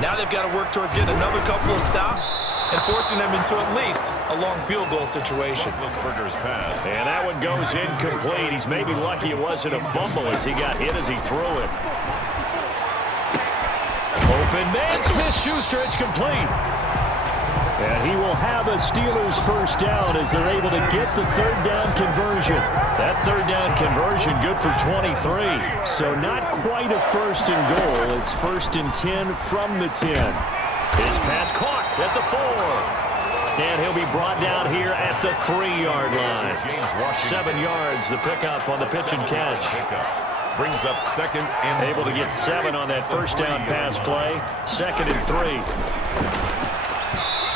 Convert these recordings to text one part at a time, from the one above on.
Now they've got to work towards getting another couple of stops and forcing them into at least a long field goal situation. And that one goes incomplete. He's maybe lucky it wasn't a fumble as he got hit as he threw it. Open man, Smith-Schuster, it's complete. And he will have a Steelers first down as they're able to get the third down conversion. That third down conversion good for 23. So not quite a first and goal. It's 1st and 10 from the 10. His pass caught at the 4. And he'll be brought down here at the 3-yard line. 7 yards, the pickup on the pitch and catch. Brings up 2nd and able to get 7 on that first down pass play. 2nd and 3.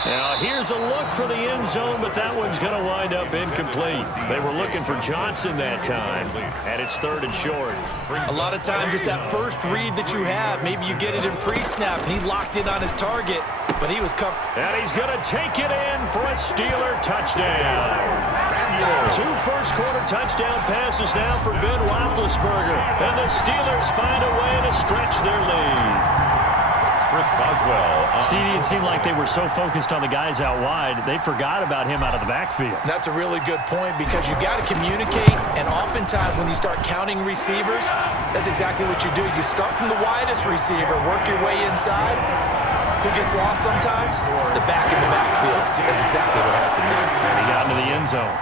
Now, here's a look for the end zone, but that one's going to wind up incomplete. They were looking for Johnson that time, and it's 3rd and short. A lot of times it's that first read that you have. Maybe you get it in pre-snap, and he locked in on his target, but he was covered. And he's going to take it in for a Steeler touchdown. 2 first-quarter touchdown passes now for Ben Roethlisberger, and the Steelers find a way to stretch their lead. Chris Boswell. It seemed like they were so focused on the guys out wide, they forgot about him out of the backfield. That's a really good point because you got to communicate, and oftentimes when you start counting receivers, that's exactly what you do. You start from the widest receiver, work your way inside. Who gets lost sometimes? The back in the backfield. That's exactly what happened there. And he got into the end zone.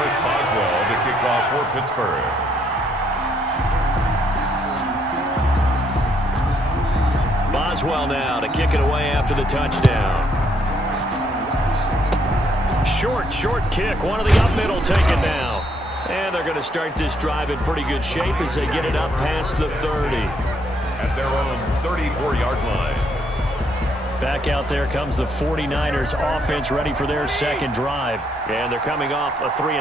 Chris Boswell, the kickoff for Pittsburgh. Boswell now to kick it away after the touchdown. Short kick. One of the up middle taken now. And they're going to start this drive in pretty good shape as they get it up past the 30. At their own 34-yard line. Back out there comes the 49ers offense ready for their second drive. And they're coming off a 3.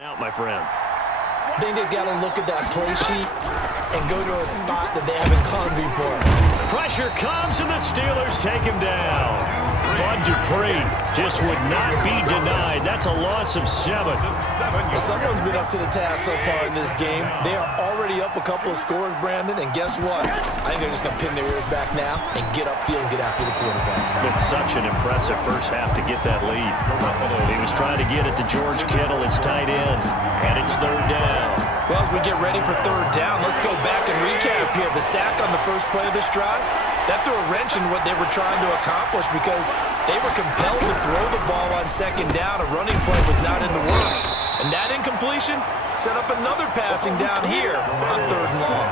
Out, my friend. I think they've got to look at that play sheet and go to a spot that they haven't gone before. Pressure comes, and the Steelers take him down. Bud Dupree just would not be denied. That's a loss of 7. Well, someone's been up to the task so far in this game. They are already up a couple of scores, Brandon, and guess what? I think they're just going to pin their ears back now and get upfield and get after the quarterback. It's such an impressive first half to get that lead. He was trying to get it to George Kittle, his tight end, and it's 3rd down. Well, as we get ready for 3rd down, let's go back and recap here. The sack on the first play of this drive, that threw a wrench in what they were trying to accomplish because they were compelled to throw the ball on 2nd down. A running play was not in the works. And that incompletion set up another passing down here on 3rd and long.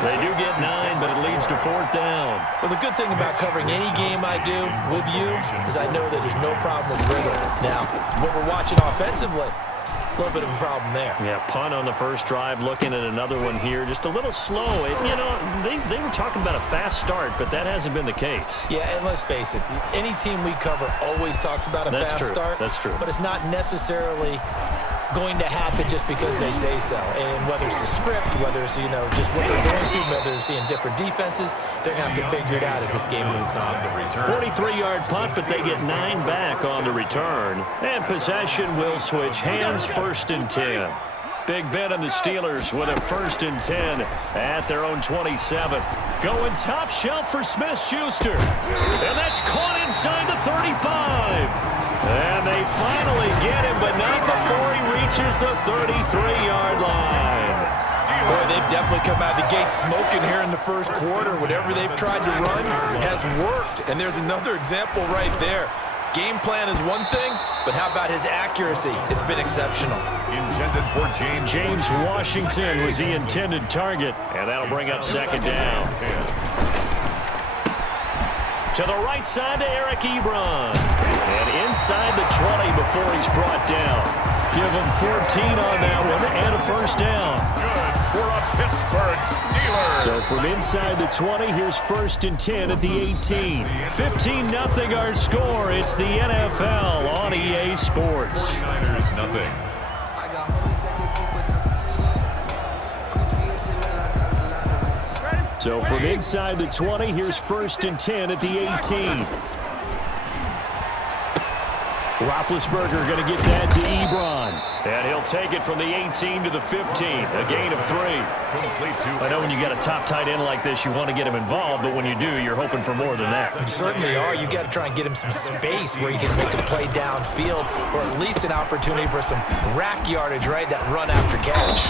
They do get 9, but it leads to 4th down. Well, the good thing about covering any game I do with you is I know that there's no problem with rhythm. Now, when we're watching offensively, a little bit of a problem there. Yeah, punt on the first drive, looking at another one here. Just a little slow. They were talking about a fast start, but that hasn't been the case. Yeah, and let's face it, any team we cover always talks about a fast start. That's true. But it's not necessarily going to happen just because they say so. And whether it's the script, whether it's, just what they're going through, whether they're seeing different defenses, they're going to have to figure it out as this game moves on. 43-yard punt, but they get 9 back on the return. And possession will switch hands, 1st and 10. Big Ben and the Steelers with a 1st and 10 at their own 27. Going top shelf for Smith-Schuster. And that's caught inside the 35. And they finally get him, but not before he reaches the 33-yard line. Boy, they've definitely come out of the gate smoking here in the first quarter. Whatever they've tried to run has worked. And there's another example right there. Game plan is one thing, but how about his accuracy? It's been exceptional. Intended for James Washington was the intended target, and that'll bring up 2nd down. To the right side to Eric Ebron. And inside the 20 before he's brought down. Give him 14 on that one and a 1st down. Good for a Pittsburgh Steelers. So from inside the 20, here's 1st and 10 at the 18. 15-0 our score. It's the NFL on EA Sports. 49ers nothing. So from inside the 20, here's 1st and 10 at the 18. Roethlisberger going to get that to Ebron. And he'll take it from the 18 to the 15. A gain of 3. I know when you got a top tight end like this, you want to get him involved, but when you do, you're hoping for more than that. You certainly are. You got to try and get him some space where he can make a play downfield, or at least an opportunity for some rack yardage, right? That run after catch.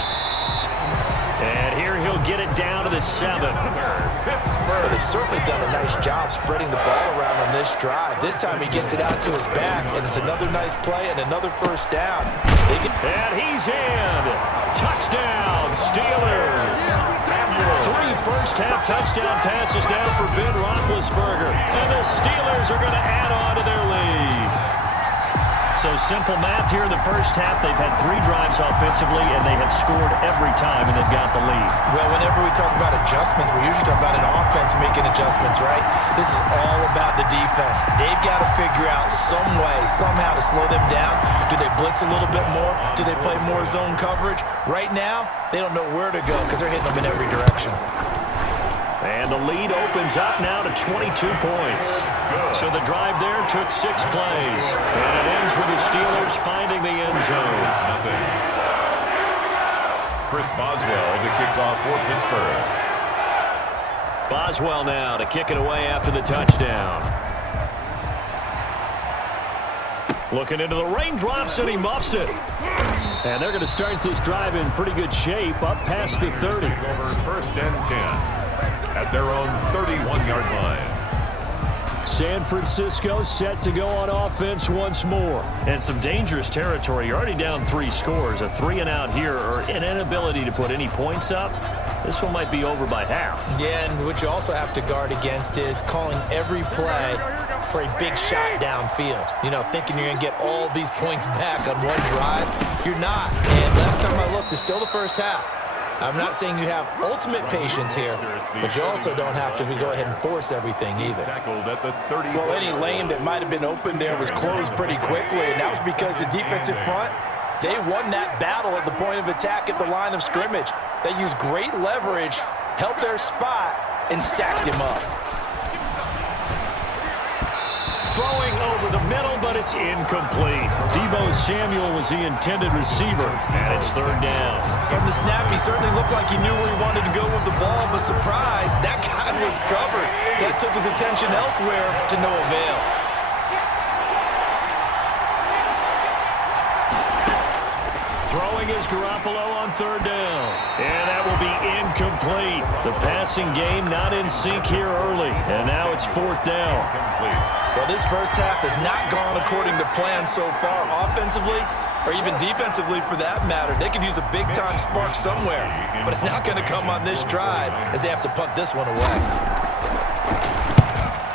And here he'll get it down to the 7. But they've certainly done a nice job spreading the ball around on this drive. This time he gets it out to his back, and it's another nice play and another 1st down. And he's in. Touchdown, Steelers. 3 first-half touchdown passes now for Ben Roethlisberger. And the Steelers are going to add on to their lead. So simple math here in the first half. They've had 3 drives offensively, and they have scored every time, and they've got the lead. Well, whenever we talk about adjustments, we usually talk about an offense making adjustments, right? This is all about the defense. They've got to figure out some way, somehow to slow them down. Do they blitz a little bit more? Do they play more zone coverage? Right now, they don't know where to go because they're hitting them in every direction. And the lead opens up now to 22 points. So the drive there took 6 plays. And it ends with the Steelers finding the end zone. Chris Boswell to kick off for Pittsburgh. Boswell now to kick it away after the touchdown. Looking into the raindrops, and he muffs it. And they're going to start this drive in pretty good shape, up past the 30. Over 1st and 10 at their own 31-yard line. San Francisco set to go on offense once more. And some dangerous territory. You're already down 3 scores. A 3-and-out here, or an inability to put any points up. This one might be over by half. Yeah, and what you also have to guard against is calling every play for a big shot downfield. Thinking you're going to get all these points back on one drive. You're not. And last time I looked, it's still the first half. I'm not saying you have ultimate patience here, but you also don't have to go ahead and force everything either. Well, any lane that might have been open there was closed pretty quickly, and that was because the defensive front, they won that battle at the point of attack at the line of scrimmage. They used great leverage, held their spot, and stacked him up. Throwing over the middle, but it's incomplete. Deebo Samuel was the intended receiver, and it's 3rd down. From the snap, he certainly looked like he knew where he wanted to go with the ball, but surprise, that guy was covered. So that took his attention elsewhere to no avail. Throwing is Garoppolo on 3rd down. And that will be incomplete. The passing game not in sync here early. And now it's 4th down. Well, this first half has not gone according to plan so far offensively, or even defensively for that matter. They could use a big-time spark somewhere, but it's not going to come on this drive as they have to punt this one away.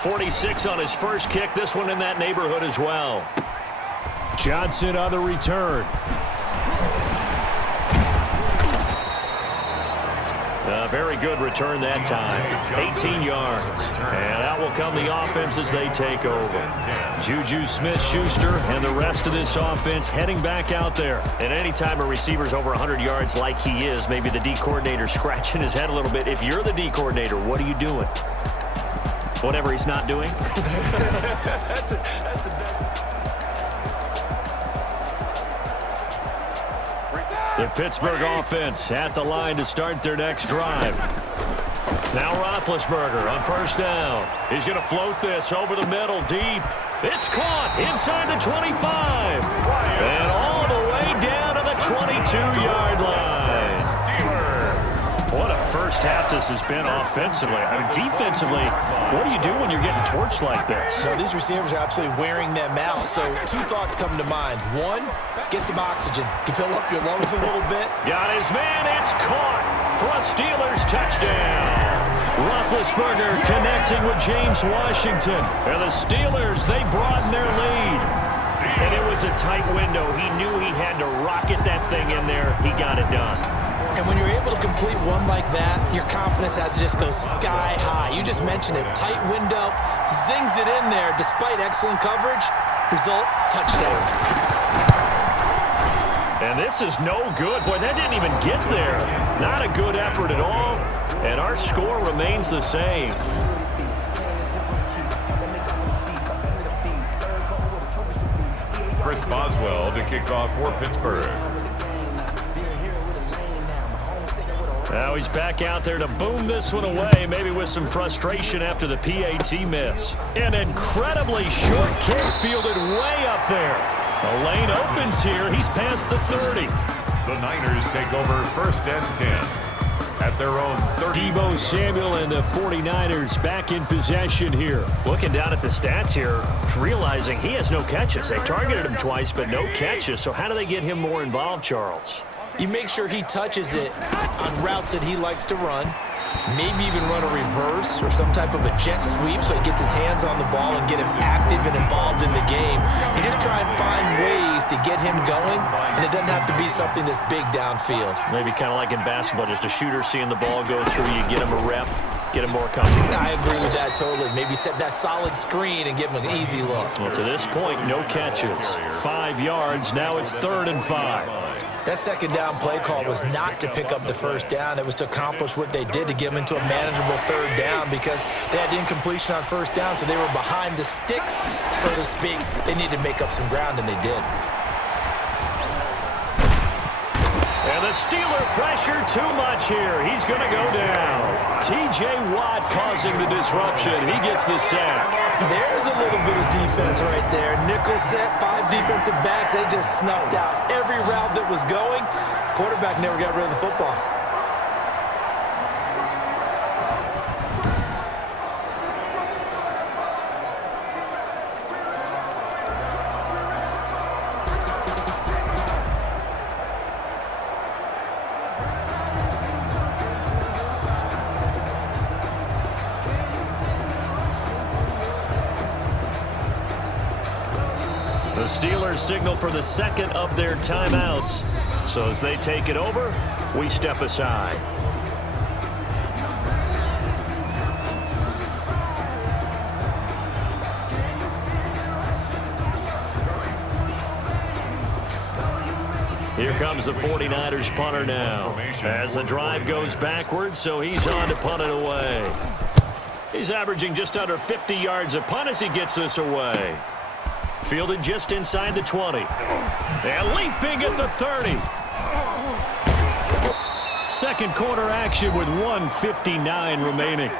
46 on his first kick. This one in that neighborhood as well. Johnson on the return. very good return that time. 18 yards. And out will come the offense as they take over. Juju Smith-Schuster and the rest of this offense heading back out there. And anytime a receiver's over 100 yards like he is, maybe the D coordinator scratching his head a little bit. If you're the D coordinator, what are you doing? Whatever he's not doing? That's the best. The Pittsburgh offense at the line to start their next drive. Now Roethlisberger on first down. He's going to float this over the middle deep. It's caught inside the 25. And all the way down to the 22-yard line. What a first half this has been offensively. I mean, defensively, what do you do when you're getting torched like this? No, these receivers are absolutely wearing them out. So two thoughts come to mind. One, get some oxygen. You fill up your lungs a little bit. Got his man. It's caught for a Steelers touchdown. Roethlisberger connecting with James Washington. And the Steelers, they broaden their lead. And it was a tight window. He knew he had to rocket that thing in there. He got it done. And when you're able to complete one like that, your confidence has to just go sky high. You just mentioned it. Tight window, zings it in there despite excellent coverage. Result, touchdown. And this is no good. Boy, that didn't even get there. Not a good effort at all. And our score remains the same. Chris Boswell to kick off for Pittsburgh. Now he's back out there to boom this one away, maybe with some frustration after the PAT miss. An incredibly short kick fielded way up there. The lane opens here. He's past the 30. The Niners take over first and 10 at their own 30. Deebo Samuel and the 49ers back in possession here. Looking down at the stats here, realizing he has no catches. They've targeted him twice, but no catches. So how do they get him more involved, Charles? You make sure he touches it on routes that he likes to run. Maybe even run a reverse or some type of a jet sweep so he gets his hands on the ball and get him active and involved in the game. You just try and find ways to get him going, and it doesn't have to be something that's big downfield. Maybe kind of like in basketball, just a shooter seeing the ball go through, you get him a rep, get him more comfortable. I agree with that totally. Maybe set that solid screen and give him an easy look. Well, to this point, no catches. 5 yards. Now it's 3rd and 5. That second down play call was not to pick up the first down. It was to accomplish what they did, to get them into a manageable 3rd down, because they had incompletion on first down, so they were behind the sticks, so to speak. They needed to make up some ground, and they did. And the Steeler pressure too much here. He's going to go down. T.J. Watt causing the disruption. He gets the sack. There's a little bit of defense right there. Nickel set, 5 defensive backs. They just snuffed out every route that was going. Quarterback never got rid of the football. The Steelers signal for the second of their timeouts. So as they take it over, we step aside. Here comes the 49ers punter now. As the drive goes backwards, so he's on to punt it away. He's averaging just under 50 yards a punt as he gets this away. Fielded just inside the 20. And leaping at the 30. Second quarter action with 1:59 remaining.